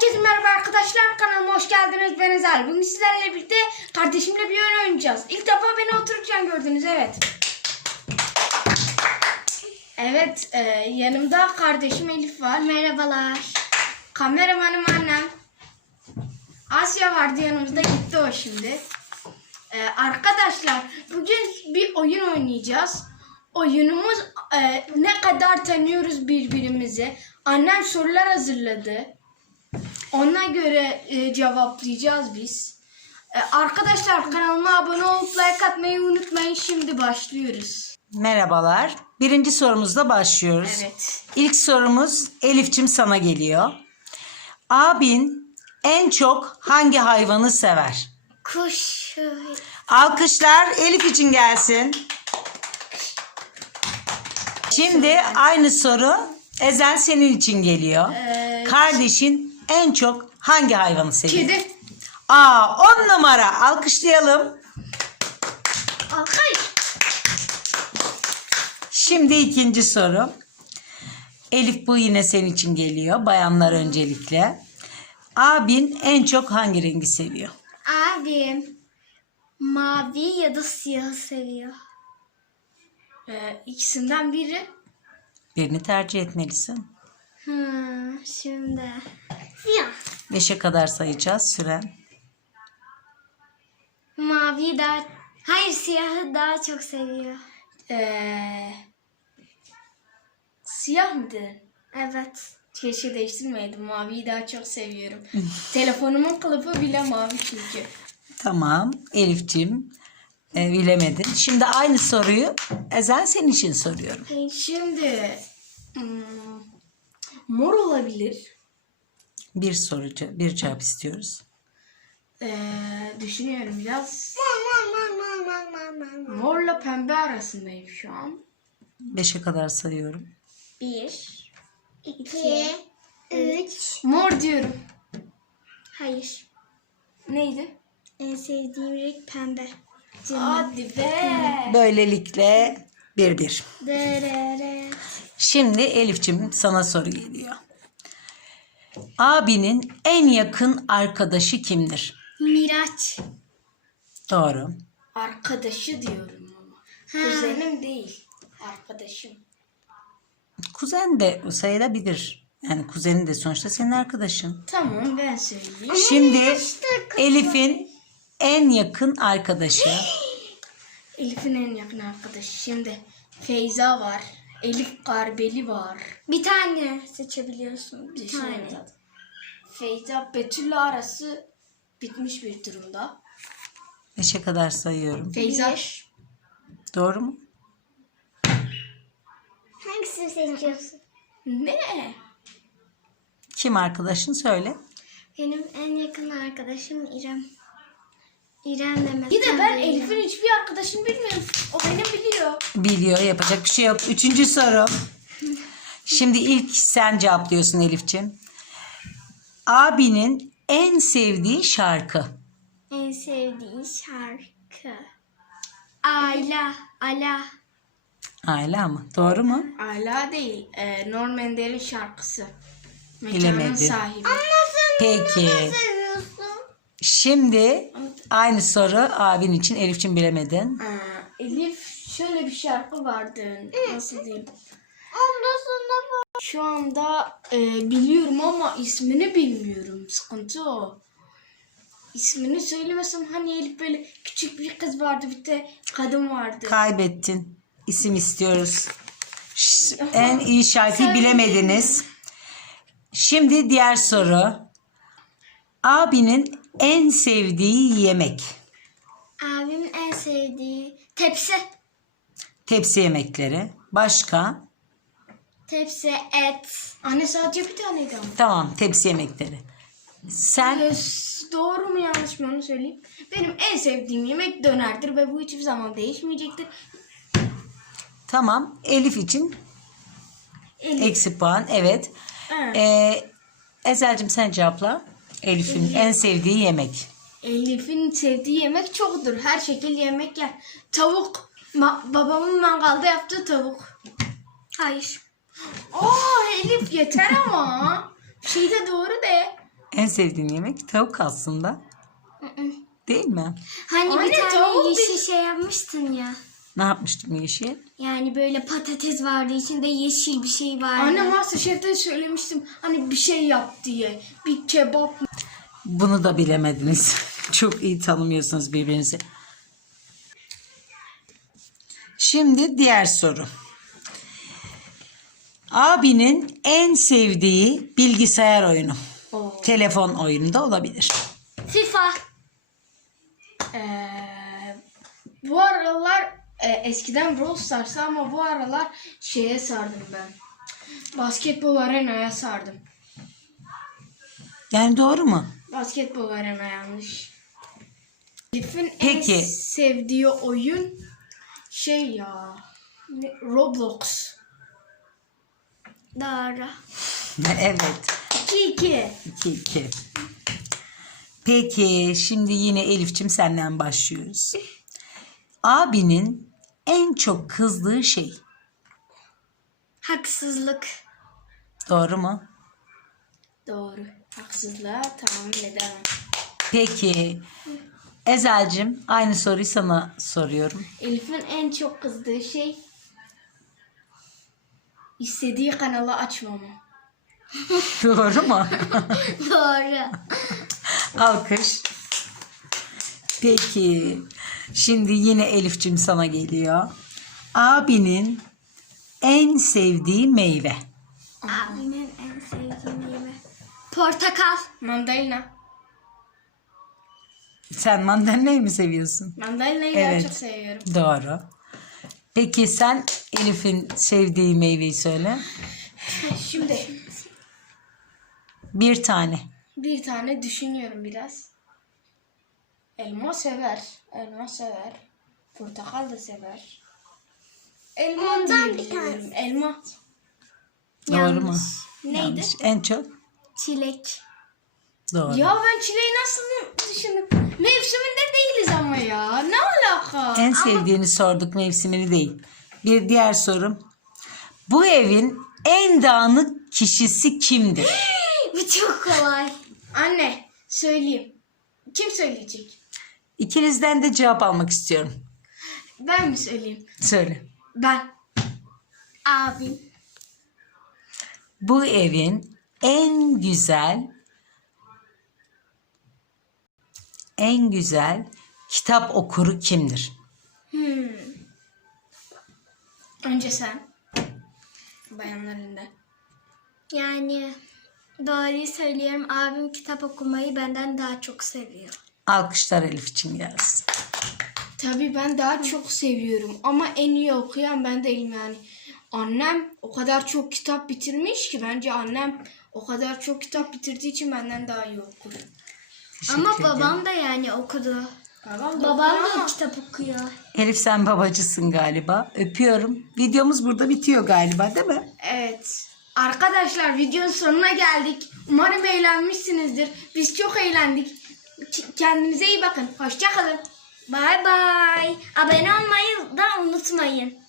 Herkese merhaba arkadaşlar, kanalıma hoş geldiniz. Ben Ezel. Bugün sizlerle birlikte kardeşimle bir oyun oynayacağız. İlk defa beni otururken gördünüz, evet. Evet, yanımda kardeşim Elif var. Merhabalar. Kameramanım annem. Asya vardı yanımızda, gitti o şimdi. Arkadaşlar bugün bir oyun oynayacağız. Oyunumuz ne kadar tanıyoruz birbirimizi. Annem sorular hazırladı. Ona göre cevaplayacağız biz. Arkadaşlar kanalıma abone olup like atmayı unutmayın. Şimdi başlıyoruz. Merhabalar. Birinci sorumuzla başlıyoruz. Evet. İlk sorumuz Elif'cim sana geliyor. Abin en çok hangi hayvanı sever? Kuş. Alkışlar Elif için gelsin. Şimdi aynı soru Ezel senin için geliyor. Kardeşin en çok hangi hayvanı seviyor? Kedi. 10 numara. Alkışlayalım. Alkış. Şimdi ikinci soru. Elif bu yine senin için geliyor. Bayanlar öncelikle. Abin en çok hangi rengi seviyor? Abim mavi ya da siyahı seviyor. İkisinden biri. Birini tercih etmelisin. Şimdi. Siyah. 5'e kadar sayacağız süren. Mavi daha... Hayır, siyahı daha çok seviyor. Siyah mıydı? Evet. Keşke değiştirmeydim. Maviyi daha çok seviyorum. Telefonumun kılıfı bile mavi çünkü. Tamam Elif'ciğim bilemedin. Şimdi aynı soruyu Ezel senin için soruyorum. Şimdi mor olabilir. Bir cevap istiyoruz. Düşünüyorum biraz. Morla pembe arasındayım şu an. 5'e kadar sayıyorum. 1, 2, 3. Mor diyorum. Hayır. Neydi? En sevdiğim renk pembe. Hadi be. Böylelikle 1-1. Derere. Şimdi Elif'ciğim sana soru geliyor. Abinin en yakın arkadaşı kimdir? Miraç. Doğru. Arkadaşı diyorum ama. Kuzenim değil. Arkadaşım. Kuzen de sayılabilir. Yani kuzenin de sonuçta senin arkadaşın. Tamam, ben söyleyeyim. Şimdi Elif'in en yakın arkadaşı. Elif'in en yakın arkadaşı. Şimdi Feyza var. Elif Garbeli var. Bir tane seçebiliyorsun. Bir tane. Feyza Betül'le arası bitmiş bir durumda. 5'e kadar sayıyorum. Feyza. Doğru mu? Hangisini seçiyorsun? Ne? Kim arkadaşın söyle. Benim en yakın arkadaşım İrem. İrem demez. Bir de ben Elif'in hiçbir arkadaşını bilmiyorum. O beni biliyor. Biliyor, yapacak bir şey yok. 3. soru. Şimdi ilk sen cevaplıyorsun Elif'ciğim. Abinin en sevdiği şarkı. En sevdiği şarkı. Ayla. Ala. Ayla mı? Doğru mu? Ala değil. Norm Ender'in şarkısı. Mekanın Bilemedim. sahibi. Peki. Şimdi aynı soru abin için. Elif için bilemedin. Elif şöyle bir şarkı vardı. Nasıl diyeyim? Şu anda biliyorum ama ismini bilmiyorum. Sıkıntı o. İsmini söylemesem hani Elif böyle küçük bir kız vardı, bir de kadın vardı. Kaybettin. İsim istiyoruz. En iyi şarkıyı bilemediniz. Şimdi diğer soru. Abinin en sevdiği yemek. Abimin en sevdiği tepsi. Tepsi yemekleri. Başka? Tepsi, et. Anne sadece bir taneydi ama. Tamam, tepsi yemekleri. Sen Doğru mu yanlış mı onu söyleyeyim. Benim en sevdiğim yemek dönerdir ve bu hiçbir zaman değişmeyecektir. tamam. Elif için Elif. eksi puan. Evet. Ezel'cim sen cevapla. Elif'in en sevdiği yemek. Elif'in sevdiği yemek çoktur. Her şekil yemek yer. Tavuk. Babamın mangalda yaptığı tavuk. Hayır. Elif yeter ama. Bir şey de doğru de. En sevdiğin yemek tavuk aslında. Değil mi? Hani Anne, bir tane tavuk yeşil şey yapmıştın ya. Ne yapmıştım yeşil? Yani böyle patates vardı, içinde yeşil bir şey vardı. Anne MasterChef'te söylemiştim hani bir şey yap diye. Bir kebap. Bunu da bilemediniz. Çok iyi tanımıyorsunuz birbirinizi. Şimdi diğer soru. Abinin en sevdiği bilgisayar oyunu. Oo. Telefon oyunu da olabilir. FIFA. Bu aralar eskiden Brawl Stars'ı ama bu aralar şeye sardım ben. Basketbol arenaya sardım. Yani doğru mu? Basketbol arena yanlış. Elif'in en Peki. sevdiği oyun şey ya. Roblox. Doğru. Evet. 2-2. 2-2. Peki şimdi yine Elif'cim senden başlıyoruz. Abinin en çok kızdığı şey. Haksızlık. Doğru mu? Doğru. Haksızlığa tahammül edemem. Peki Ezel'cim aynı soruyu sana soruyorum. Elif'in en çok kızdığı şey istediği kanalı açmamı. Doğru mu? Doğru. Alkış. Peki şimdi yine Elif'cim sana geliyor. Abinin en sevdiği meyve. Abimin en sevdiği meyve. Portakal. Mandalina. Sen mandalinayı mı seviyorsun? Mandalina'yı Evet. daha çok seviyorum. Doğru. Peki sen Elif'in sevdiği meyveyi söyle. Şimdi Bir tane. bir tane düşünüyorum biraz. Elma sever. Elma sever. Portakal da sever. Elma Ondan bir diyebilirim. tanesi. Elma. Doğru mu? Neydi? Yanlış. En çok? Çilek. Doğru. Ya ben çileği nasıl düşündüm? Mevsiminde değiliz ama ya. Ne alaka? En sevdiğini sorduk, mevsimini değil. Bir diğer sorum. Bu evin en dağınık kişisi kimdir? Bu çok kolay. Anne söyleyeyim. Kim söyleyecek? İkinizden de cevap almak istiyorum. Ben mi söyleyeyim? Söyle. Ben. Abim. Bu evin en güzel kitap okuru kimdir? Önce sen. Bayanlarında. Yani doğruyu söylüyorum. Abim kitap okumayı benden daha çok seviyor. Alkışlar Elif için gelsin. Tabii ben daha çok seviyorum ama en iyi okuyan ben değilim yani. Annem o kadar çok kitap bitirmiş ki bence annem o kadar çok kitap bitirdiği için benden daha iyi okur. Ama Teşekkür ederim. babam da yani okudu. Babam Babam okuyor da ama kitap okuyor. Elif sen babacısın galiba. Öpüyorum. Videomuz burada bitiyor galiba değil mi? evet. Arkadaşlar videonun sonuna geldik. Umarım eğlenmişsinizdir. Biz çok eğlendik. Kendinize iyi bakın. Hoşça kalın. Bye bye. Abone olmayı da unutmayın.